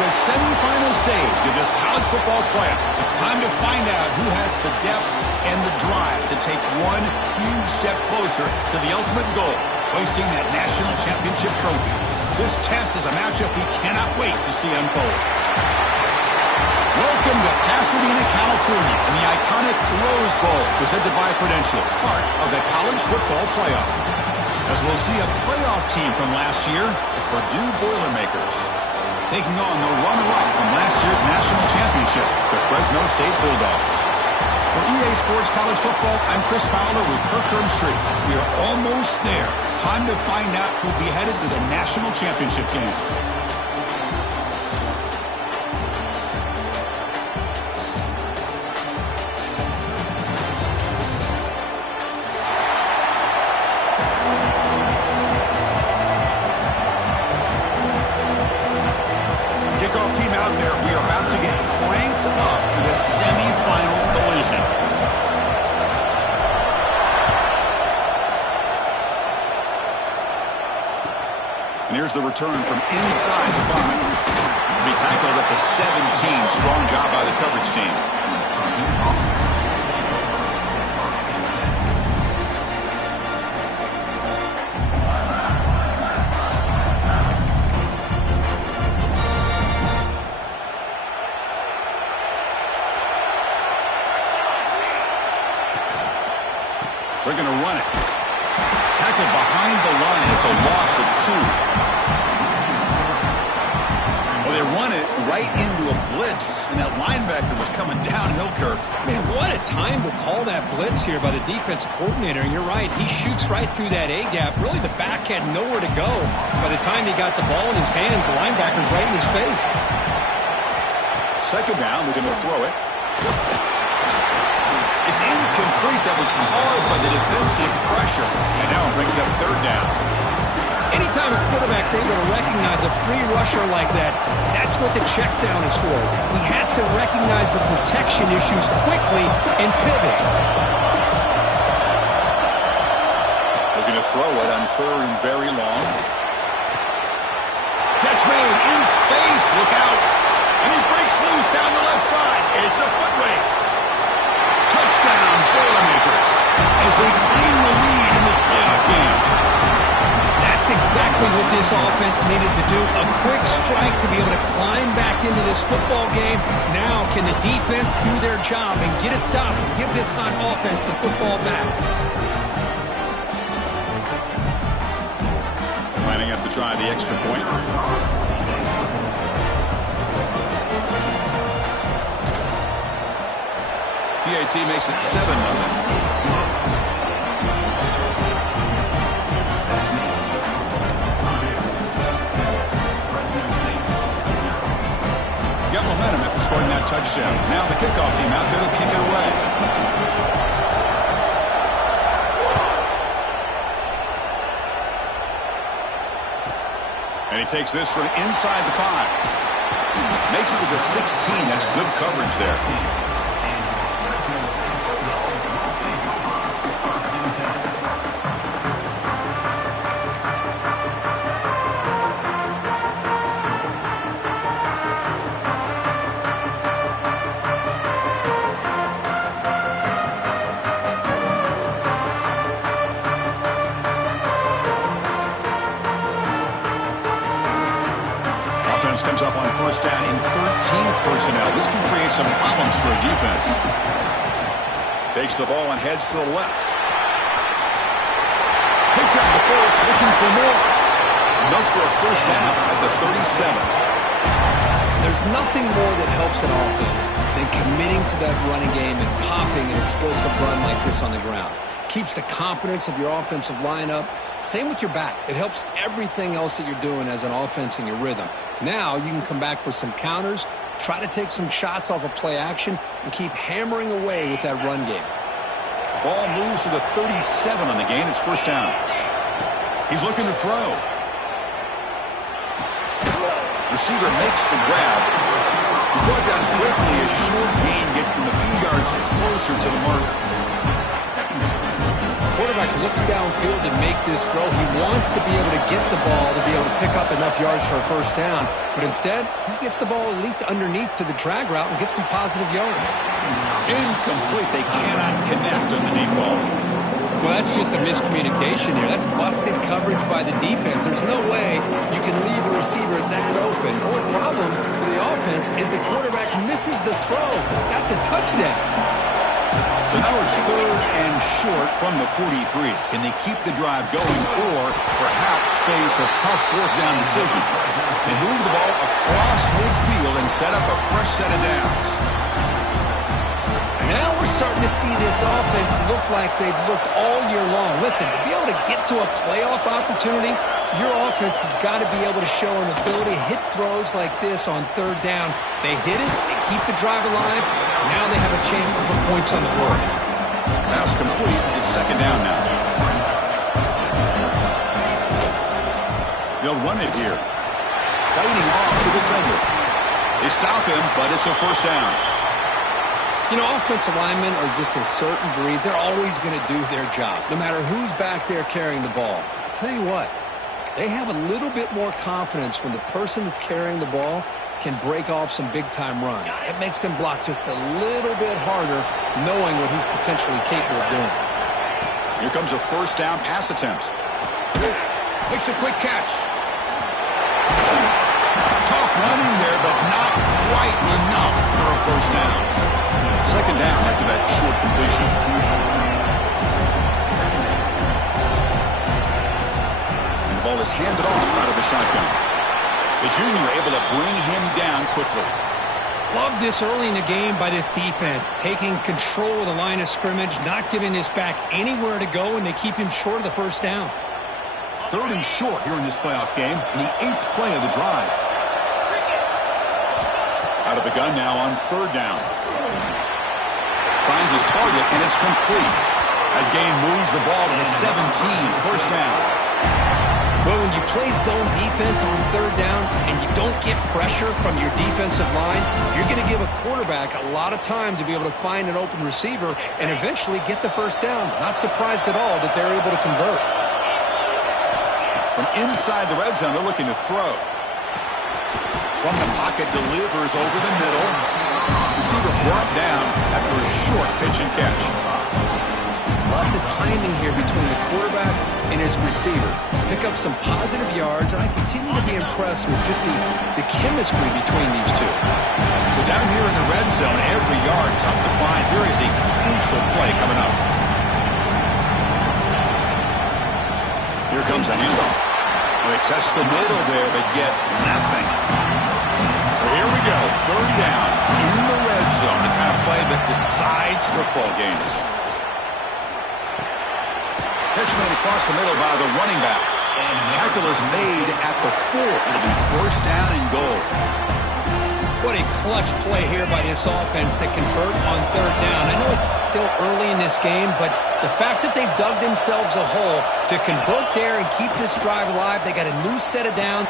the semifinal stage of this college football playoff. It's time to find out who has the depth and the drive to take one huge step closer to the ultimate goal, hoisting that national championship trophy. This test is a matchup we cannot wait to see unfold. Welcome to Pasadena, California, in the iconic Rose Bowl, presented by Prudential, part of the college football playoff. As we'll see a playoff team from last year, the Purdue Boilermakers, taking on the runner-up from last year's national championship, the Fresno State Bulldogs. For EA Sports College Football, I'm Chris Fowler with Kirk Herbstreit. We are almost there. Time to find out who'll be headed to the national championship game. Kickoff team out there. We are about to get cranked up for the semifinal collision. And here's the return from inside the 5. He'll be tackled at the 17. Strong job by the coverage team. They're going to run it. Tackled behind the line. It's a loss of 2. Well, they run it right into a blitz, and that linebacker was coming downhill, Kirk. Man, what a time to call that blitz here by the defensive coordinator. And you're right, he shoots right through that A-gap. Really, the back had nowhere to go. By the time he got the ball in his hands, the linebacker's right in his face. Second down, we're going to throw it. It's incomplete. That was caused by the defensive pressure. And now it brings up third down. Anytime a quarterback's able to recognize a free rusher like that, that's what the check down is for. He has to recognize the protection issues quickly and pivot. Looking to throw it on third and very long. Catch made in space. Look out. And he breaks loose down the left side. It's a foot race. Touchdown, Boilermakers, as they claim the lead in this playoff game. That's exactly what this offense needed to do. A quick strike to be able to climb back into this football game. Now, can the defense do their job and get a stop and give this hot offense the football back? Lining up to try the extra point. PAT makes it 7-0. Got momentum after scoring that touchdown. Now the kickoff team out there to kick it away. And he takes this from inside the 5. Makes it to the 16. That's good coverage there. Comes up on first down in 13 personnel. This can create some problems for a defense. Takes the ball and heads to the left. Picks up the first, looking for more. Enough for a first down at the 37. There's nothing more that helps an offense than committing to that running game and popping an explosive run like this on the ground. Keeps the confidence of your offensive lineup. Same with your back. It helps everything else that you're doing as an offense in your rhythm. Now you can come back with some counters, try to take some shots off of play action, and keep hammering away with that run game. Ball moves to the 37 on the gain. It's first down. He's looking to throw. Receiver makes the grab. He's brought down quickly as short gain gets them a few yards closer to the marker. quarterback looks downfield to make this throw. He wants to be able to get the ball to be able to pick up enough yards for a first down. But instead, he gets the ball at least underneath to the drag route and gets some positive yards. Incomplete. They cannot connect on the deep ball. Well, that's just a miscommunication here. That's busted coverage by the defense. There's no way you can leave a receiver that open. Only problem for the offense is the quarterback misses the throw. That's a touchdown. So now it's 3rd and short from the 43. Can they keep the drive going or perhaps face a tough 4th down decision? They move the ball across midfield and set up a fresh set of downs. Now we're starting to see this offense look like they've looked all year long. Listen, to be able to get to a playoff opportunity, your offense has got to be able to show an ability to hit throws like this on 3rd down. They hit it, they keep the drive alive. Now they have a chance to put points on the board. Pass complete. It's 2nd down now. They'll run it here. Fighting off the defender. They stop him, but it's a 1st down. You know, offensive linemen are just a certain breed. They're always going to do their job, no matter who's back there carrying the ball. I'll tell you what, they have a little bit more confidence when the person that's carrying the ball can break off some big-time runs. It makes them block just a little bit harder, knowing what he's potentially capable of doing. Here comes a 1st down pass attempt. Makes a quick catch. Tough running there, but not quite enough for a 1st down. 2nd down after that short completion. And the ball is handed off out of the shotgun. The junior able to bring him down quickly. Love this early in the game by this defense, taking control of the line of scrimmage, not giving this back anywhere to go, and they keep him short of the 1st down. 3rd and short here in this playoff game, and the 8th play of the drive. Out of the gun now on 3rd down. Finds his target, and it's complete. That gain moves the ball to the 17, 1st down. Well, when you play zone defense on 3rd down and you don't get pressure from your defensive line, you're going to give a quarterback a lot of time to be able to find an open receiver and eventually get the 1st down. Not surprised at all that they're able to convert. From inside the red zone, they're looking to throw. From the pocket, delivers over the middle. Receiver brought down after a short pitch and catch. Love the timing here between the quarterback and his receiver. Pick up some positive yards, and I continue to be impressed with just the chemistry between these two. So down here in the red zone, every yard tough to find. Here is a crucial play coming up. Here comes a handoff. They test the middle there, but get nothing. So here we go, 3rd down in the red zone, the kind of play that decides football games. Catch made across the middle by the running back. Tackle is made at the 4. It'll be 1st down and goal. What a clutch play here by this offense to convert on 3rd down. I know it's still early in this game, but the fact that they've dug themselves a hole to convert there and keep this drive alive, they got a new set of down.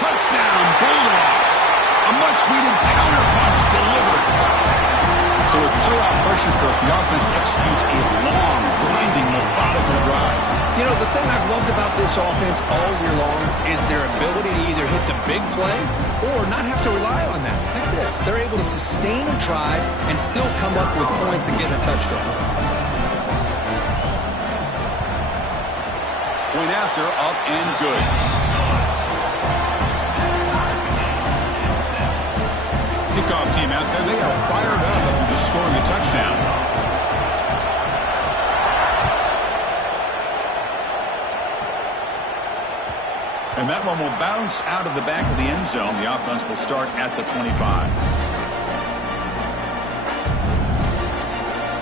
Touchdown, Bulldogs. A much-needed counterpunch delivered. So with playoff pressure, Kirk, the offense executes a long, grinding, methodical drive. You know, the thing I've loved about this offense all year long is their ability to either hit the big play or not have to rely on that. Like this. They're able to sustain a drive and still come up with points and get a touchdown. Point after, up and good. Kickoff team out there, they are fired up after just scoring a touchdown. And that one will bounce out of the back of the end zone. The offense will start at the 25.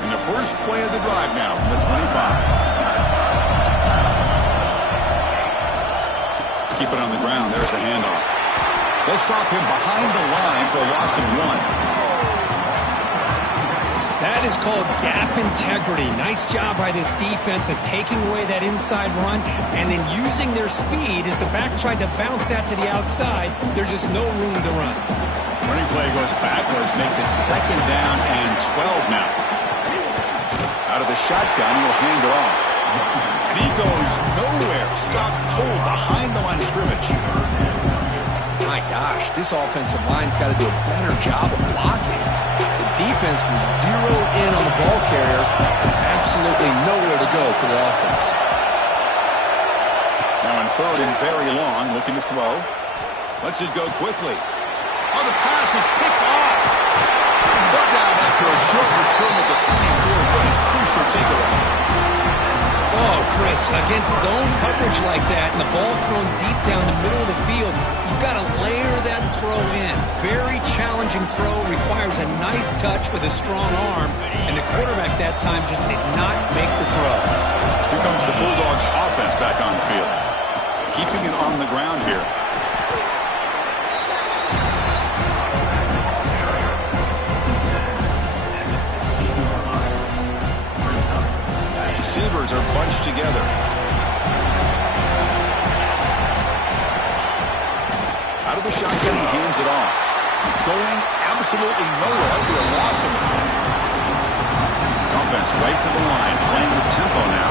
And the first play of the drive now from the 25. Keep it on the ground. There's the handoff. They'll stop him behind the line for a loss of 1. That is called gap integrity. Nice job by this defense of taking away that inside run and then using their speed as the back tried to bounce that to the outside. There's just no room to run. Running play goes backwards, makes it 2nd down and 12 now. Out of the shotgun, he'll hand it off. And he goes nowhere. Stopped cold behind the line of scrimmage. My gosh, this offensive line's got to do a better job of blocking. The defense was zeroed in on the ball carrier and absolutely nowhere to go for the offense. Now on third and very long, looking to throw. Lets it go quickly. Oh, the pass is picked off. Brought down after a short return at the 24. What a crucial takeaway. Oh, Chris, against zone coverage like that and the ball thrown deep down the middle of the field, you've got to layer that throw in. Very challenging throw, requires a nice touch with a strong arm, and the quarterback that time just did not make the throw. Here comes the Bulldogs offense back on the field. Keeping it on the ground here. Receivers are bunched together. Out of the shotgun, he hands it off. Going absolutely nowhere. That would be a loss of it. Offense right to the line, playing with tempo now.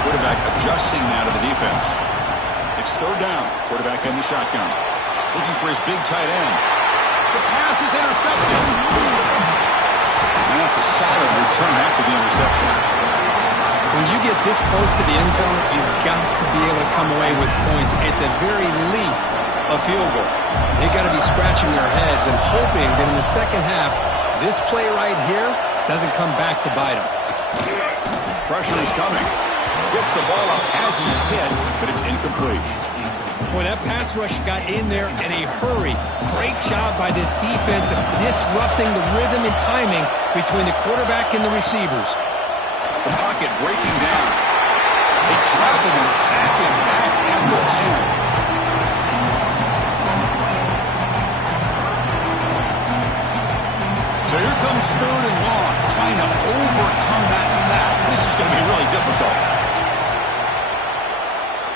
Quarterback adjusting now to the defense. It's third down. Quarterback in the shotgun. Looking for his big tight end. The pass is intercepted. And that's a solid return after the interception. When you get this close to the end zone, you've got to be able to come away with points, at the very least, a field goal. They've got to be scratching their heads and hoping that in the second half, this play right here doesn't come back to bite them. Pressure is coming. Gets the ball up as he's hit, but it's incomplete. Boy, that pass rush got in there in a hurry. Great job by this defense of disrupting the rhythm and timing between the quarterback and the receivers. The pocket breaking down. They drop him and sack him back after 10. So here comes third and long, trying to overcome that sack. This is going to be really difficult.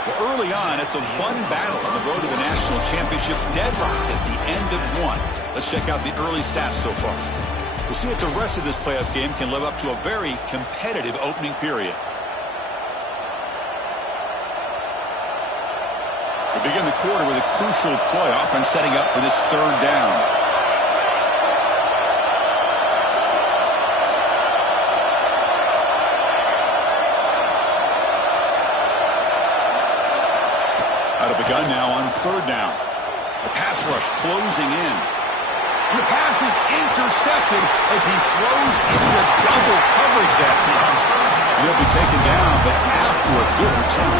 Well, early on, it's a fun battle on the road to the national championship. Deadlocked at the end of one. Let's check out the early stats so far. We'll see if the rest of this playoff game can live up to a very competitive opening period. We begin the quarter with a crucial play, offense setting up for this third down. Out of the gun now on third down. The pass rush closing in. The pass is intercepted as he throws into double coverage that time. He'll be taken down, but after a good return.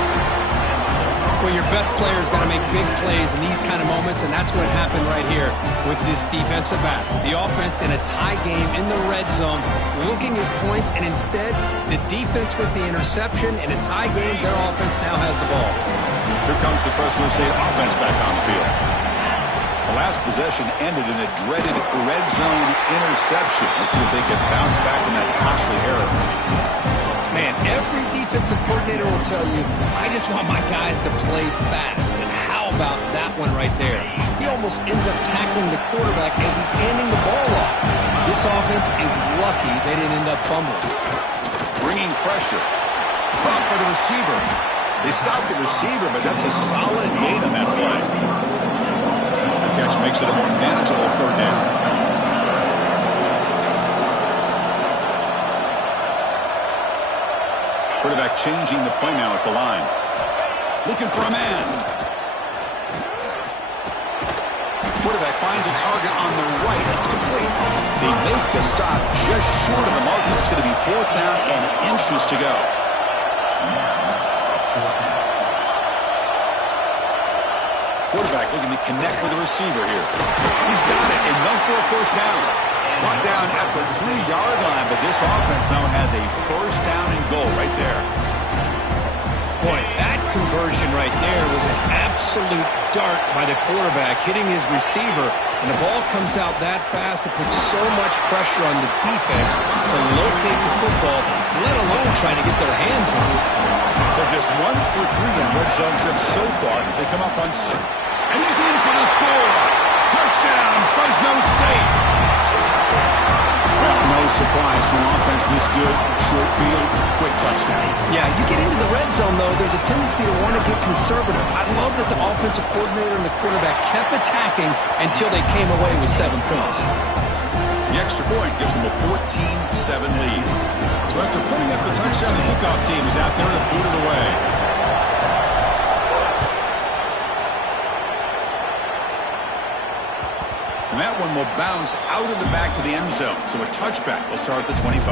Well, your best player's got to make big plays in these kind of moments, and that's what happened right here with this defensive back. The offense in a tie game in the red zone, looking at points, and instead, the defense with the interception. In a tie game, their offense now has the ball. Here comes the Fresno State offense back on the field. The last possession ended in a dreaded red zone interception. Let's see if they can bounce back from that costly error. Man, every defensive coordinator will tell you, I just want my guys to play fast. And how about that one right there? He almost ends up tackling the quarterback as he's handing the ball off. This offense is lucky they didn't end up fumbling. Bringing pressure. Caught by the receiver. They stopped the receiver, but that's a solid gain on that play. Catch makes it a more manageable third down. Quarterback changing the play now at the line. Looking for a man. Quarterback finds a target on the right. It's complete. They make the stop just short of the marker. It's going to be fourth down and inches to go. Quarterback looking to connect with the receiver here. He's got it, enough for a first down. Brought down at the 3-yard line, but this offense now has a first down and goal right there. Boy, that conversion right there was an absolute dart by the quarterback, hitting his receiver, and the ball comes out that fast to put so much pressure on the defense to locate the football, let alone trying to get their hands on it. So just 1 for 3 on red zone trips so far. They come up on 6. And he's in for the score. Touchdown, Fresno State. Well, No surprise for an offense this good. Short field, quick touchdown. Yeah, you get into the red zone, though, there's a tendency to want to get conservative. I love that the offensive coordinator and the quarterback kept attacking until they came away with 7 points. The extra point gives them a 14-7 lead. So after putting up a touchdown, the kickoff team is out there to boot it away. And that one will bounce out of the back of the end zone. So a touchback will start at the 25.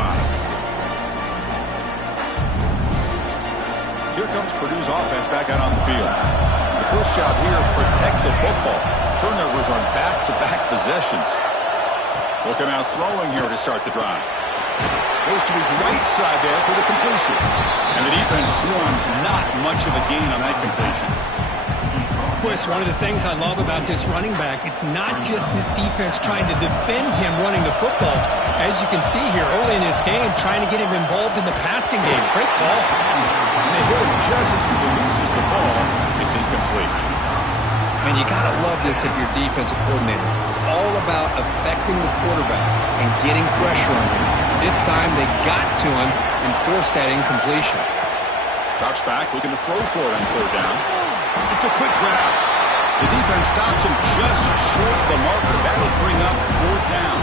Here comes Purdue's offense back out on the field. The first job here, protect the football. Turnovers on back-to-back possessions. Will come out throwing here to start the drive. Goes to his right side there for the completion. And the defense swarms, not much of a gain on that completion. Chris, one of the things I love about this running back, it's not just this defense trying to defend him running the football. As you can see here early in this game, trying to get him involved in the passing game. Great call. And they hit him just as he releases the ball. It's incomplete. And you got to love this if you're defensive coordinator. It's all about affecting the quarterback and getting pressure on him. This time they got to him and forced that incompletion. Drops back, looking to throw for it on third down. It's a quick grab. The defense stops him just short of the marker. That'll bring up fourth down.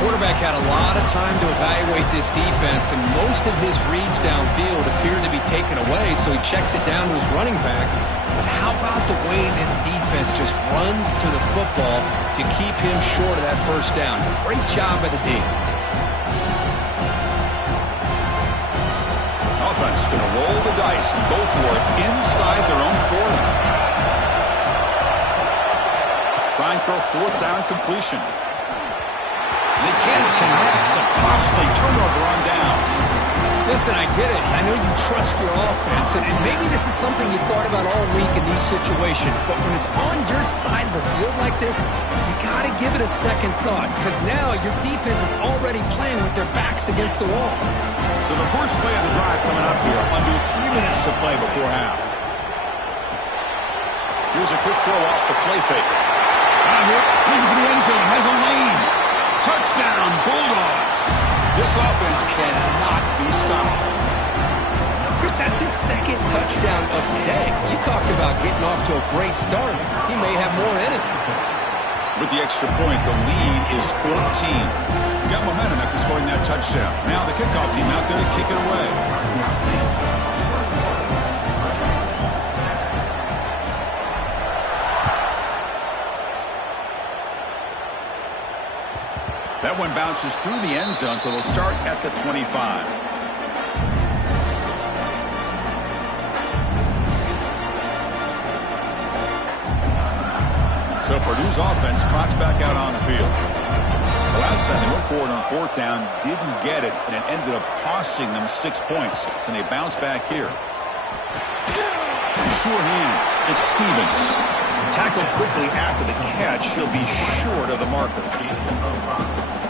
Quarterback had a lot of time to evaluate this defense, and most of his reads downfield appeared to be taken away, so he checks it down to his running back. But how about the way this defense just runs to the football to keep him short of that first down? Great job by the D. Offense going to roll the dice and go for it inside their own 40. Trying for a fourth down completion. They can't connect. A costly turnover on downs. Listen, I get it. I know you trust your offense, and maybe this is something you thought about all week in these situations, but when it's on your side of the field like this, you got to give it a second thought, because now your defense is already playing with their backs against the wall. So the first play of the drive coming up here, under 3 minutes to play before half. Here's a quick throw off the play fake. Out here, looking for the end zone, has a lane. Touchdown, Bulldogs. This offense cannot be stopped. Chris, that's his second touchdown of the day. You talked about getting off to a great start. He may have more in it. With the extra point, the lead is 14. We got momentum after scoring that touchdown. Now the kickoff team out there to kick it away. That one bounces through the end zone, so they'll start at the 25. So Purdue's offense trots back out on the field. The last time they went forward on fourth down, didn't get it, and it ended up costing them 6 points. And they bounce back here. Sure hands. It's Stevens. Tackled quickly after the catch. He'll be short of the marker.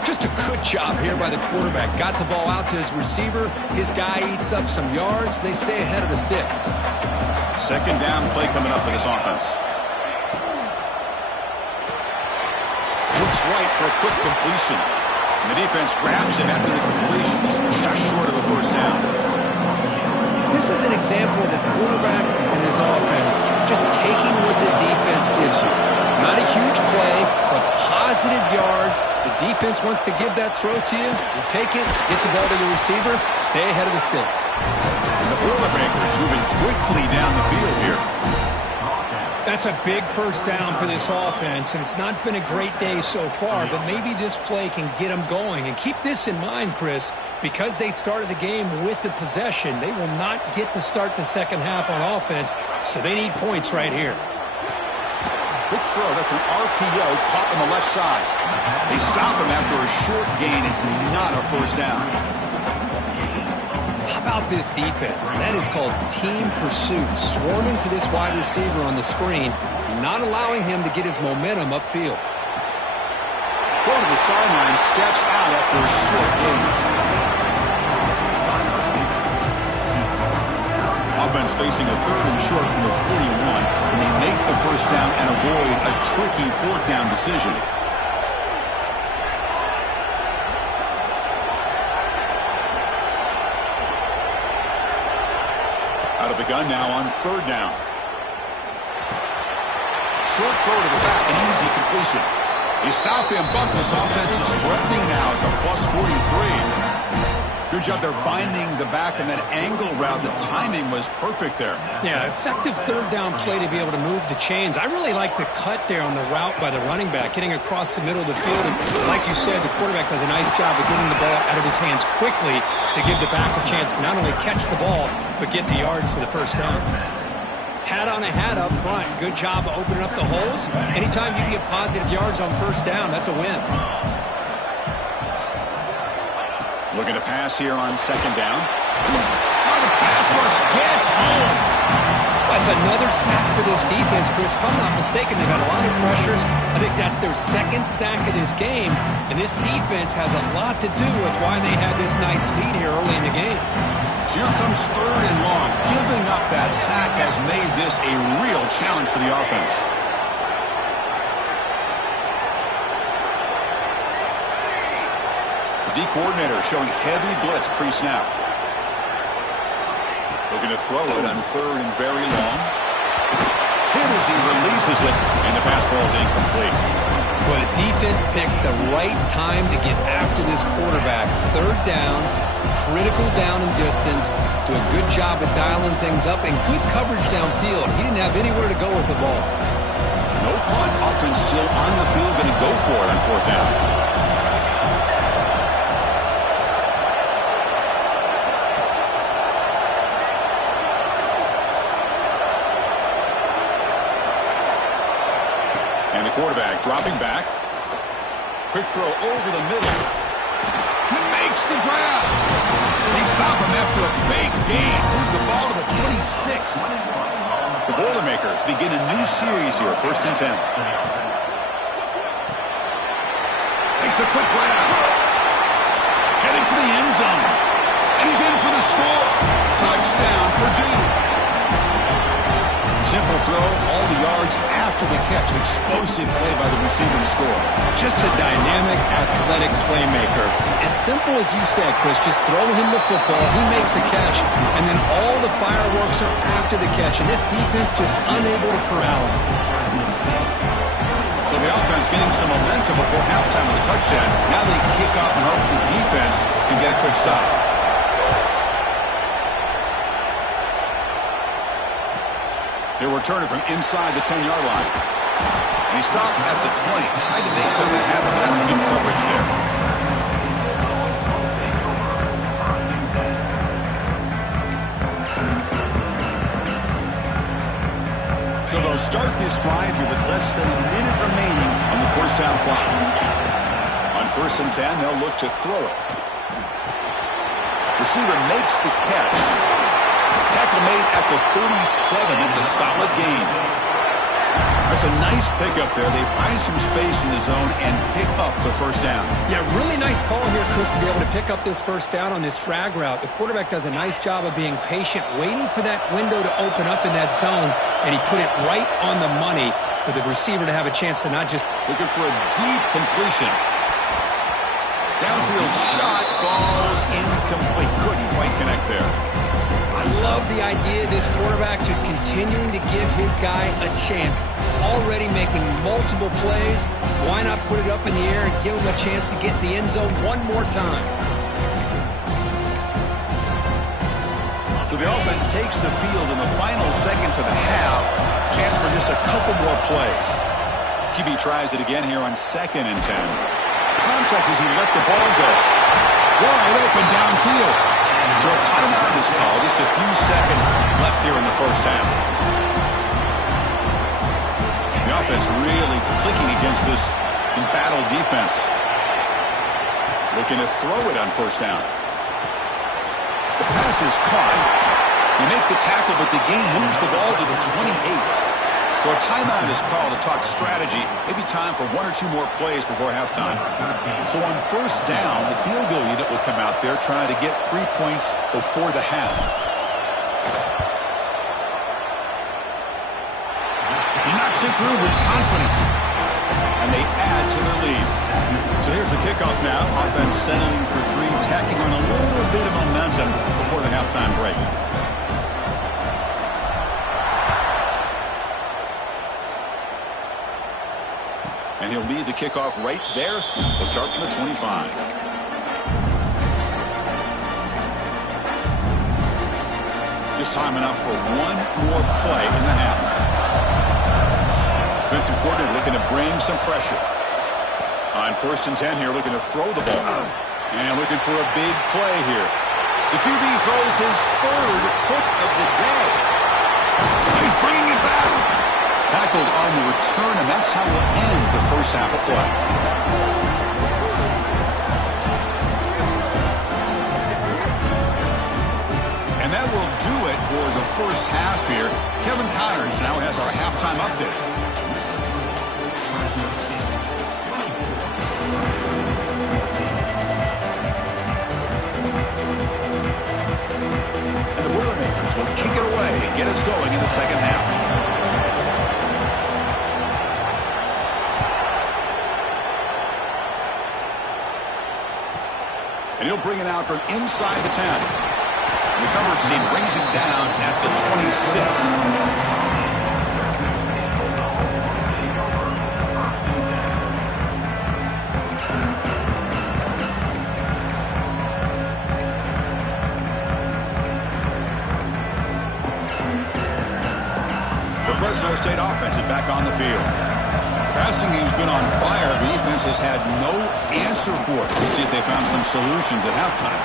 Just a good job here by the quarterback. Got the ball out to his receiver. His guy eats up some yards. They stay ahead of the sticks. Second down play coming up for this offense. Looks right for a quick completion. And the defense grabs him after the completion. He's just short of a first down. This is an example of a quarterback and his offense just taking what the defense gives you. Not a huge play, but positive yards. The defense wants to give that throw to you. You take it, get the ball to the receiver, stay ahead of the sticks. And the Boilermakers moving quickly down the field here. That's a big first down for this offense, and it's not been a great day so far, but maybe this play can get them going. And keep this in mind, Chris, because they started the game with the possession, they will not get to start the second half on offense, so they need points right here. Quick throw. That's an RPO caught on the left side. They stop him after a short gain. It's not a first down. How about this defense? That is called team pursuit. Swarming to this wide receiver on the screen, not allowing him to get his momentum upfield. Go to the sideline, steps out after a short gain. Offense facing a third and short from the 41, and they make the first down and avoid a tricky fourth down decision. Out of the gun now on third down. Short throw to the back, an easy completion. He stopped him, but this offense is threatening now at the plus 43. Good job there finding the back and that angle route. The timing was perfect there. Yeah, effective third down play to be able to move the chains. I really like the cut there on the route by the running back, getting across the middle of the field. And like you said, the quarterback does a nice job of getting the ball out of his hands quickly to give the back a chance to not only catch the ball, but get the yards for the first down. Hat on a hat up front. Good job of opening up the holes. Anytime you can get positive yards on first down, that's a win. Looking to pass here on second down. Oh, the pass rush gets home. That's another sack for this defense, Chris. If I'm not mistaken, they've had a lot of pressures. I think that's their second sack of this game. And this defense has a lot to do with why they had this nice lead here early in the game. So here comes third and long. Giving up that sack has made this a real challenge for the offense. The D-coordinator showing heavy blitz pre-snap. Looking to throw it on third and very long. Hit as he releases it, and the pass ball is incomplete. Well, the defense picks the right time to get after this quarterback. Third down, critical down and distance. Do a good job of dialing things up, and good coverage downfield. He didn't have anywhere to go with the ball. No punt. Offense still on the field, going to go for it on fourth down. Quarterback dropping back. Quick throw over the middle. He makes the grab. They stop him after a big gain. Move the ball to the 26. The Boilermakers begin a new series here. First and 10. Makes a quick grab. Heading for the end zone. And he's in for the score. Touchdown, Purdue. Simple throw, all the yards after the catch. Explosive play by the receiver to score. Just a dynamic, athletic playmaker. As simple as you said, Chris, just throw him the football, he makes a catch, and then all the fireworks are after the catch. And this defense just unable to corral him. So the offense getting some momentum before halftime with a touchdown. Now they kick off and hopes the defense can get a quick stop. They're returning from inside the 10-yard line. And he stopped at the 20. Tried to make something happen. That's good coverage there. So they'll start this drive here with less than a minute remaining on the first half clock. On first and 10, they'll look to throw it. Receiver makes the catch. Tackle made at the 37. That's a solid gain. That's a nice pickup there. They find some space in the zone and pick up the first down. Yeah, really nice call here, Chris, to be able to pick up this first down on this drag route. The quarterback does a nice job of being patient, waiting for that window to open up in that zone, and he put it right on the money for the receiver to have a chance to not just... Looking for a deep completion. Downfield shot falls incomplete. Couldn't quite connect there. I love the idea of this quarterback just continuing to give his guy a chance. Already making multiple plays. Why not put it up in the air and give him a chance to get in the end zone one more time? So the offense takes the field in the final seconds of the half. Chance for just a couple more plays. QB tries it again here on second and 10. Contact as he let the ball go. Wide open downfield. So a timeout is called. Just a few seconds left here in the first half. The offense really clicking against this embattled defense. Looking to throw it on first down. The pass is caught. You make the tackle, but the game moves the ball to the 28. So a timeout is called to talk strategy. Maybe time for one or two more plays before halftime. So on first down, the field goal unit will come out there trying to get 3 points before the half. He knocks it through with confidence. And they add to their lead. So here's the kickoff now. Offense settling for three, tacking on a little bit of momentum before the halftime break. And he'll lead the kickoff right there. He'll start from the 25. Just time enough for one more play in the half. Defensive coordinator looking to bring some pressure. On 1st and 10 here, looking to throw the ball. And looking for a big play here. The QB throws his 3rd pick of the day. He's bringing it back. Tackled on the return, and that's how we'll end the first half of play. And that will do it for the first half here. Kevin Connors now has our halftime update. And the Boilermakers will kick it away and get us going in the second half. And he'll bring it out from inside the 10. The coverage team brings him down at the 26. The Fresno State offense is back on the field. Passing game's been on fire. The defense has had no answer for it. Let's see if they found some solutions at halftime.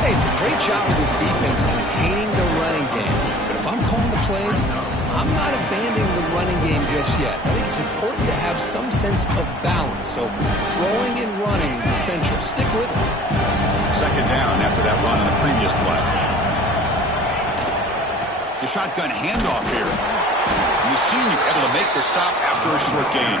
Hey, it's a great job of this defense containing the running game. But if I'm calling the plays, I'm not abandoning the running game just yet. I think it's important to have some sense of balance. So throwing and running is essential. Stick with it. 2nd down after that run on the previous play. The shotgun handoff here. The senior able to make the stop after a short gain.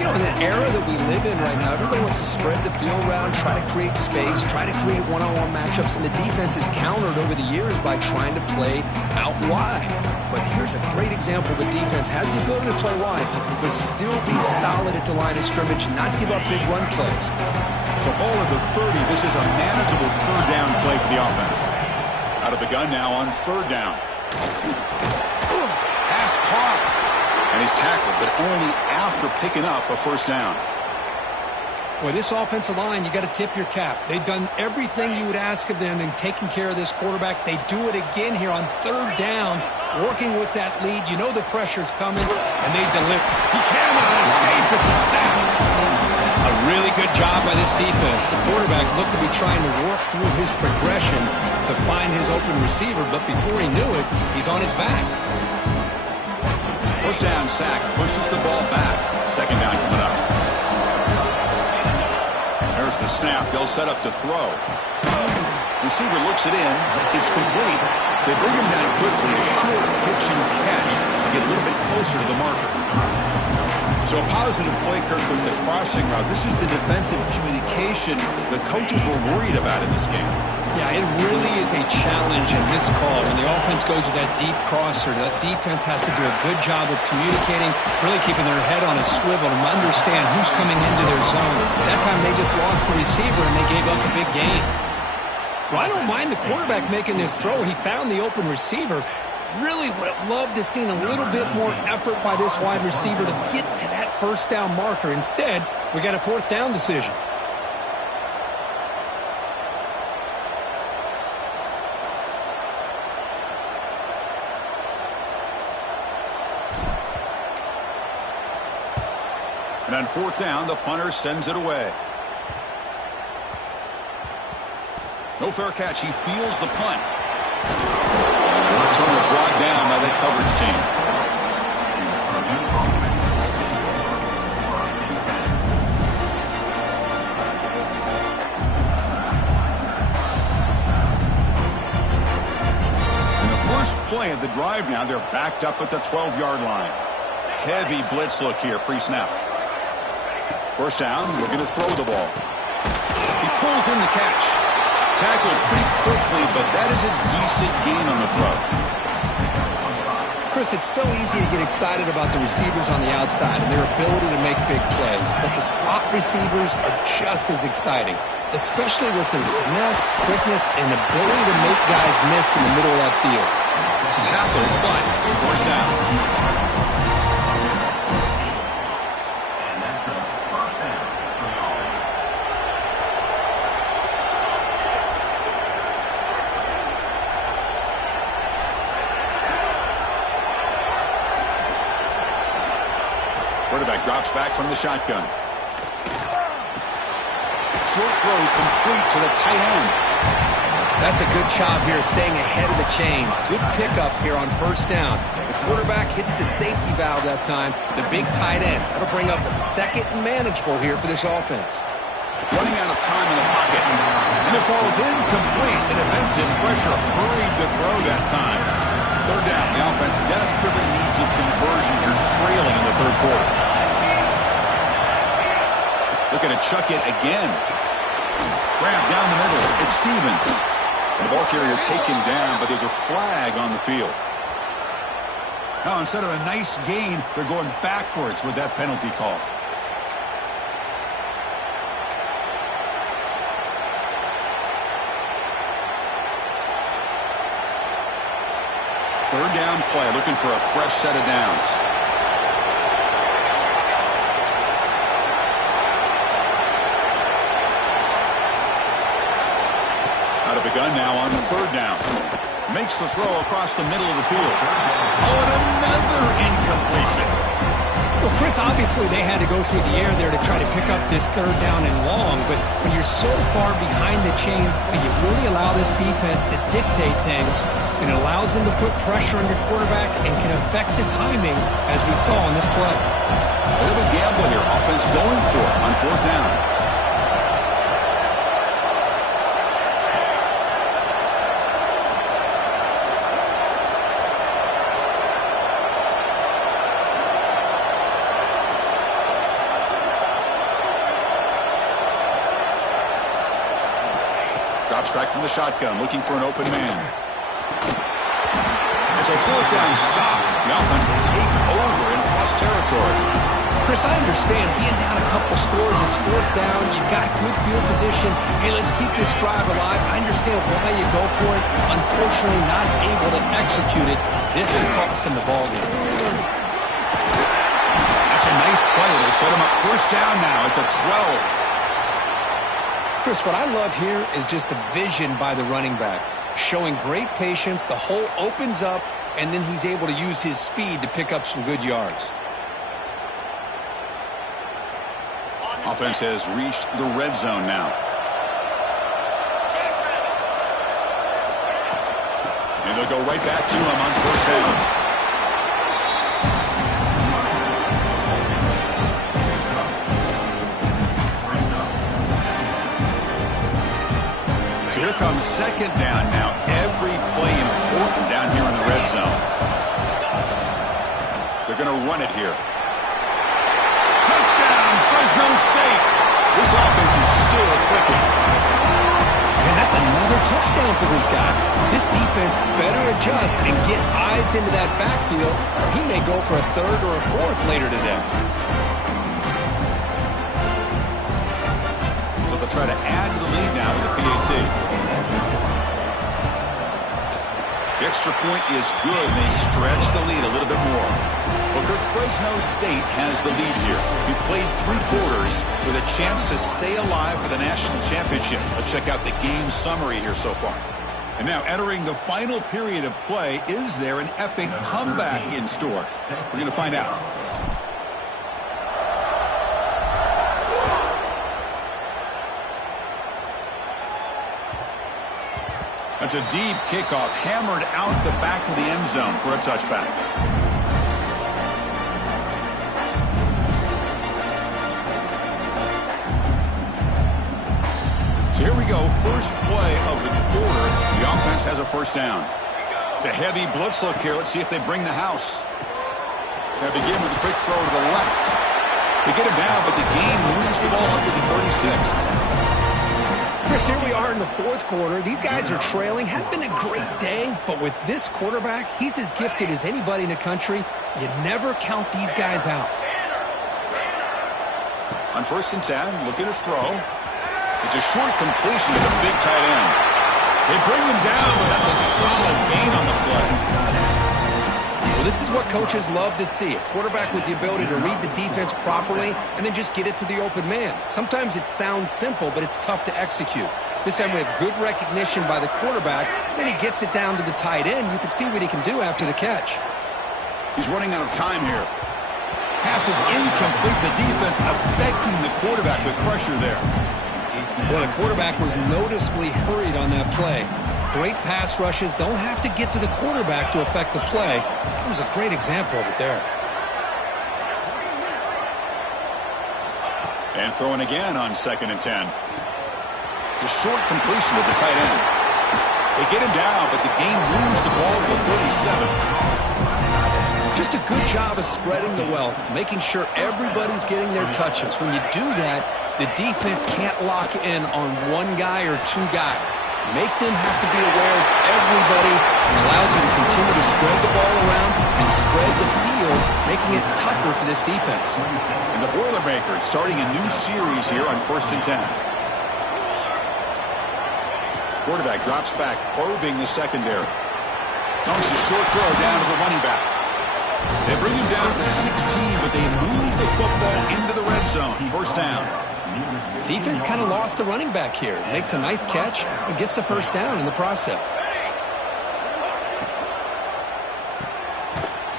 You know, in the era that we live in right now, everybody wants to spread the field around, try to create space, try to create one-on-one matchups, and the defense is countered over the years by trying to play out wide. But here's a great example. The defense has the ability to play wide, but still be solid at the line of scrimmage and not give up big run plays. So ball at the 30. This is a manageable 3rd down play for the offense. Out of the gun now on 3rd down. Pass caught. And he's tackled, but only after picking up a 1st down. Boy, this offensive line, you got to tip your cap. They've done everything you would ask of them in taking care of this quarterback. They do it again here on 3rd down, working with that lead. You know the pressure's coming, and they deliver. He cannot escape. It's a sack. A really good job by this defense. The quarterback looked to be trying to work through his progressions to find his open receiver, but before he knew it, he's on his back. 1st down sack, pushes the ball back. 2nd down coming up. There's the snap. They'll set up to throw. Receiver looks it in. It's complete. They bring him down quickly. A short pitch and catch to get a little bit closer to the marker. So a positive play, Kirk, with the crossing route. This is the defensive communication the coaches were worried about in this game. Yeah, it really is a challenge in this call. When the offense goes with that deep crosser, that defense has to do a good job of communicating, really keeping their head on a swivel to understand who's coming into their zone. That time they just lost the receiver and they gave up a big gain. Well, I don't mind the quarterback making this throw. He found the open receiver. Really would have loved to seen a little bit more effort by this wide receiver to get to that 1st down marker. Instead, we got a 4th down decision. And on 4th down, the punter sends it away. No fair catch. He feels the punt. Returner brought down by that coverage team. In the first play of the drive now, they're backed up at the 12-yard line. Heavy blitz look here pre-snap. 1st down, looking to throw the ball. He pulls in the catch. Tackled pretty quickly, but that is a decent gain on the throw. Chris, it's so easy to get excited about the receivers on the outside and their ability to make big plays, but the slot receivers are just as exciting, especially with their finesse, quickness, and ability to make guys miss in the middle of that field. Tackled, but 1st down. quarterback drops back from the shotgun. Short throw complete to the tight end. That's a good job here staying ahead of the chains. Good pickup here on first down. The quarterback hits the safety valve that time. The big tight end. That'll bring up a second and manageable here for this offense. Running out of time in the pocket. And it falls incomplete. The defensive pressure hurried to throw that time. Third down. The offense desperately needs a conversion here, trailing in the third quarter. Looking to chuck it again. Grab down the middle. It's Stevens. And the ball carrier taken down, but there's a flag on the field. Now, instead of a nice gain, they're going backwards with that penalty call. Third down play, looking for a fresh set of downs. Out of the gun now on third down. Makes the throw across the middle of the field. Oh, and another incompletion. Well, Chris, obviously they had to go through the air there to try to pick up this third down and long, but when you're so far behind the chains, you really allow this defense to dictate things, and it allows them to put pressure on your quarterback and can affect the timing, as we saw in this play. Bit of a gamble here. Offense going for it on fourth down. Drops back from the shotgun, looking for an open man. It's a fourth down stop. The offense will take over in plus territory. Chris, I understand being down a couple scores, it's fourth down, you've got good field position. Hey, let's keep this drive alive. I understand why you go for it. Unfortunately, not able to execute it. This could cost him the ball game. That's a nice play. It'll set him up first down now at the 12. Chris, what I love here is just the vision by the running back. Showing great patience, the hole opens up, and then he's able to use his speed to pick up some good yards. Offense has reached the red zone now. And they'll go right back to him on first down. So here comes second down now. Every play important down here in the red zone. They're going to run it here. Touchdown, Fresno State. This offense is still clicking. And that's another touchdown for this guy. This defense better adjust and get eyes into that backfield, or he may go for a third or a fourth later today. So they'll try to add to the lead now with the PAT. The extra point is good, and they stretch the lead a little bit more. Well, Kirk, Fresno State has the lead here. We played 3 quarters with a chance to stay alive for the national championship. Let's check out the game summary here so far. And now entering the final period of play, is there an epic comeback in store? We're going to find out. That's a deep kickoff, hammered out the back of the end zone for a touchback. So here we go, first play of the quarter. The offense has a first down. It's a heavy blitz look here. Let's see if they bring the house. They begin with a quick throw to the left. They get him down, but the gain moves the ball up to the 36. Chris, here we are in the fourth quarter. These guys are trailing. Hadn't been a great day, but with this quarterback, he's as gifted as anybody in the country. You never count these guys out. On first and 10, looking to throw. It's a short completion to the big tight end. They bring him down, but that's a solid gain on the play. Well, this is what coaches love to see. A quarterback with the ability to read the defense properly and then just get it to the open man. Sometimes it sounds simple, but it's tough to execute. This time we have good recognition by the quarterback. Then he gets it down to the tight end. You can see what he can do after the catch. He's running out of time here. pass is incomplete. The defense affecting the quarterback with pressure there. Well, the quarterback was noticeably hurried on that play. Great pass rushes don't have to get to the quarterback to affect the play. That was a great example of it there. And throwing again on 2nd and 10. The short completion of the tight end. They get him down, but the game moves the ball to the 37. Just a good job of spreading the wealth, making sure everybody's getting their touches. When you do that, the defense can't lock in on one guy or two guys. Make them have to be aware of everybody, and allows you to continue to spread the ball around and spread the field, making it tougher for this defense. And the Boilermakers starting a new series here on 1st and 10. Quarterback drops back, probing the secondary. Dumps a short throw down to the running back. They bring him down to the 16, but they move the football into the red zone. 1st down. Defense kind of lost the running back here. Makes a nice catch and gets the 1st down in the process.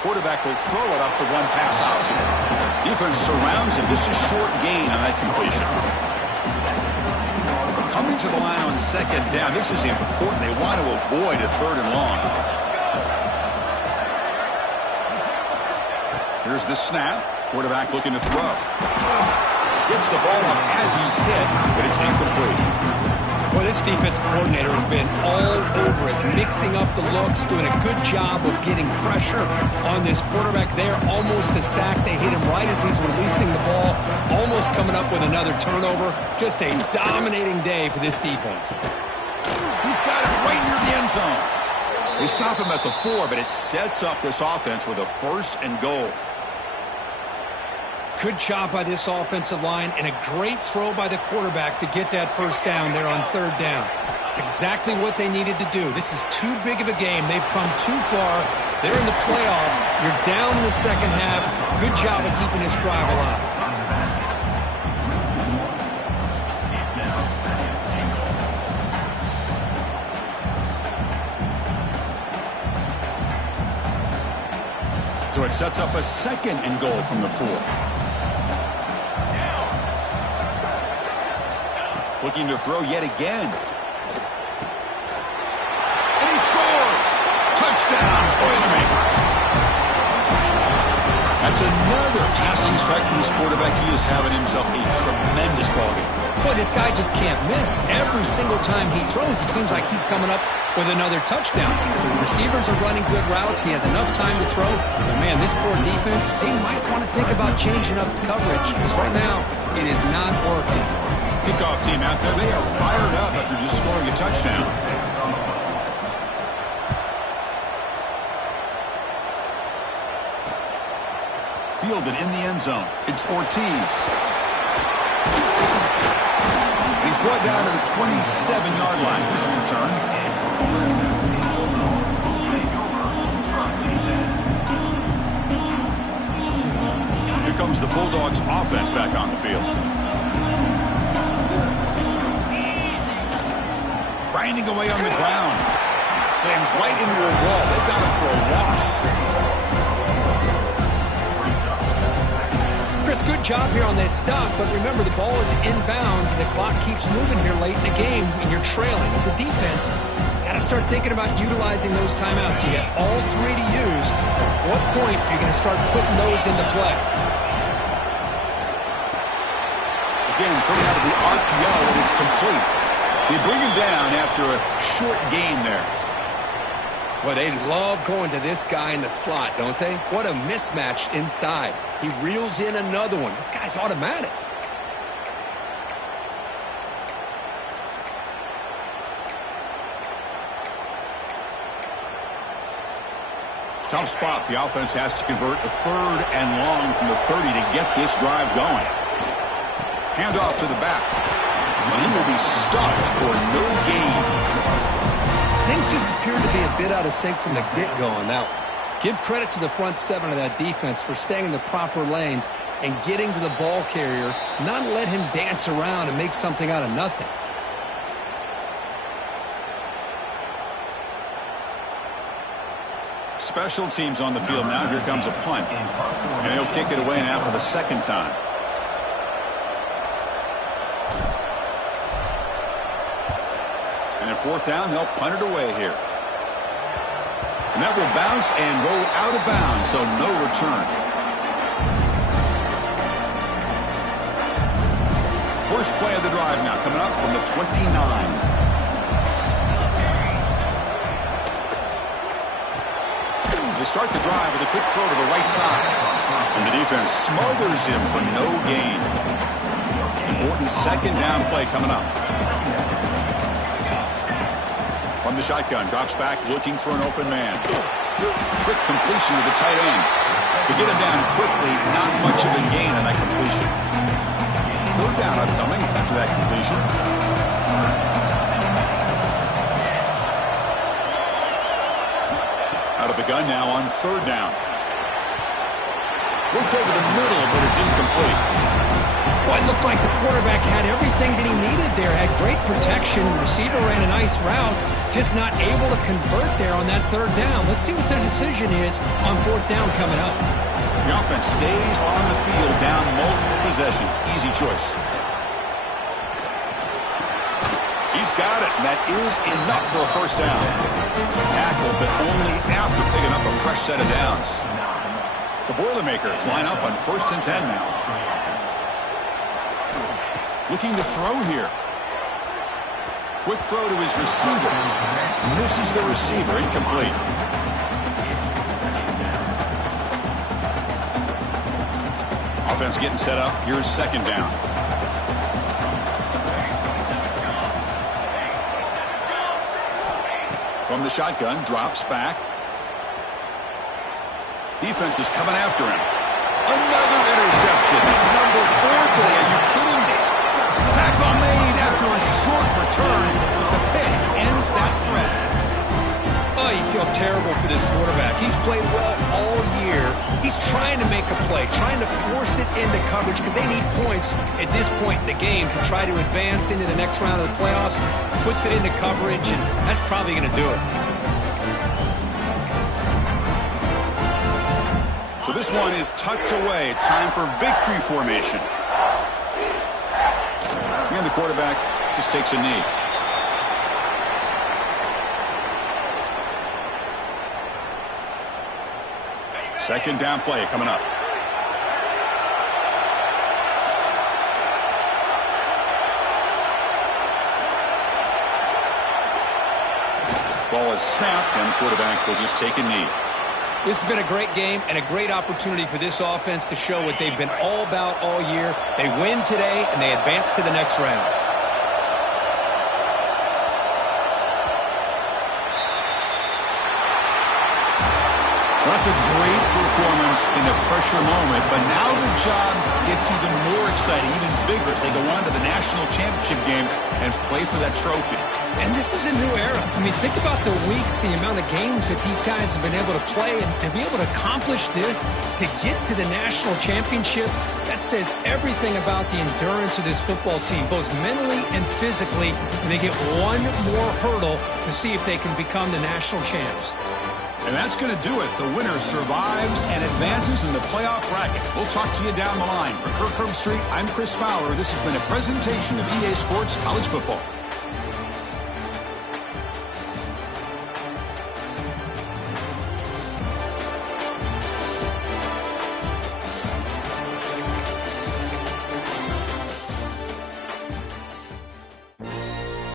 Quarterback will throw it off the one pass option. Defense surrounds him. Just a short gain on that completion. Coming to the line on 2nd down. This is important. They want to avoid a 3rd and long. Here's the snap. Quarterback looking to throw. Gets the ball up as he's hit, but it's incomplete. Well, this defense coordinator has been all over it, mixing up the looks, doing a good job of getting pressure on this quarterback there. Almost a sack. They hit him right as he's releasing the ball, almost coming up with another turnover. Just a dominating day for this defense. He's got it right near the end zone. They stop him at the 4, but it sets up this offense with a 1st and goal. Good job by this offensive line and a great throw by the quarterback to get that 1st down there on 3rd down. It's exactly what they needed to do. This is too big of a game. They've come too far. They're in the playoff. You're down in the 2nd half. Good job of keeping this drive alive. So it sets up a 2nd and goal from the 4. Looking to throw yet again. And he scores! Touchdown, Boilermakers! That's another passing strike from this quarterback. He is having himself a tremendous ballgame. Boy, this guy just can't miss. Every single time he throws, it seems like he's coming up with another touchdown. The receivers are running good routes. He has enough time to throw. But, man, this poor defense, they might want to think about changing up coverage. Because right now, it is not working. Kickoff team out there. They are fired up after just scoring a touchdown. Fielded in the end zone. It's Ortiz. He's brought down to the 27-yard line. This return. Here comes the Bulldogs offense back on the field. Grinding away on the ground. Sends right into a wall. They've got him for a loss. Chris, good job here on that stop, but remember the ball is inbounds and the clock keeps moving here late in the game and you're trailing. As a defense, you got to start thinking about utilizing those timeouts. You got all 3 to use. At what point are you going to start putting those into play? Again, thrown out of the RPO and it's complete. They bring him down after a short gain there. Well, they love going to this guy in the slot, don't they? What a mismatch inside. He reels in another one. This guy's automatic. Tough spot. The offense has to convert a 3rd and long from the 30 to get this drive going. Handoff to the back. And he will be stuffed for no gain. Things just appear to be a bit out of sync from the get-go on that one. Give credit to the front 7 of that defense for staying in the proper lanes and getting to the ball carrier, not let him dance around and make something out of nothing. Special teams on the field now. Here comes a punt. And he'll kick it away now for the second time. And at fourth down, they'll punt it away here. And that will bounce and roll out of bounds, so no return. First play of the drive now coming up from the 29. They start the drive with a quick throw to the right side. And the defense smothers him for no gain. Important second down play coming up. From the shotgun, drops back looking for an open man. Quick completion to the tight end. To get him down quickly, not much of a gain on that completion. Third down upcoming after that completion. Out of the gun now on third down. Looked over the middle, but it's incomplete. Well, it looked like the quarterback had everything that he needed there. Had great protection. Receiver ran a nice route. Just not able to convert there on that third down. Let's see what their decision is on fourth down coming up. The offense stays on the field down multiple possessions. Easy choice. He's got it, and that is enough for a first down. Tackle, but only after picking up a fresh set of downs. The Boilermakers line up on 1st and 10 now. Looking to throw here. Quick throw to his receiver. Misses the receiver, incomplete. Offense getting set up. Here's second down. From the shotgun, drops back. Defense is coming after him. Another interception. That's number 4 today. Are you kidding me? Tackle made after a short return, but the pick ends that threat. Oh, you feel terrible for this quarterback. He's played well all year. He's trying to make a play, trying to force it into coverage because they need points at this point in the game to try to advance into the next round of the playoffs. Puts it into coverage, and that's probably going to do it. So this one is tucked away. Time for victory formation. And the quarterback just takes a knee. Second down play coming up. Ball is snapped, and the quarterback will just take a knee. This has been a great game and a great opportunity for this offense to show what they've been all about all year. They win today, and they advance to the next round. Well, that's a great performance in a pressure moment, but now the job gets even more exciting, even bigger as they go on to the national championship game and play for that trophy. And this is a new era. I mean, think about the weeks, the amount of games that these guys have been able to play, and to be able to accomplish this, to get to the national championship, that says everything about the endurance of this football team, both mentally and physically, and they get one more hurdle to see if they can become the national champs. And that's going to do it. The winner survives and advances in the playoff bracket. We'll talk to you down the line. For Kirk Herbstreit, I'm Chris Fowler. This has been a presentation of EA Sports College Football.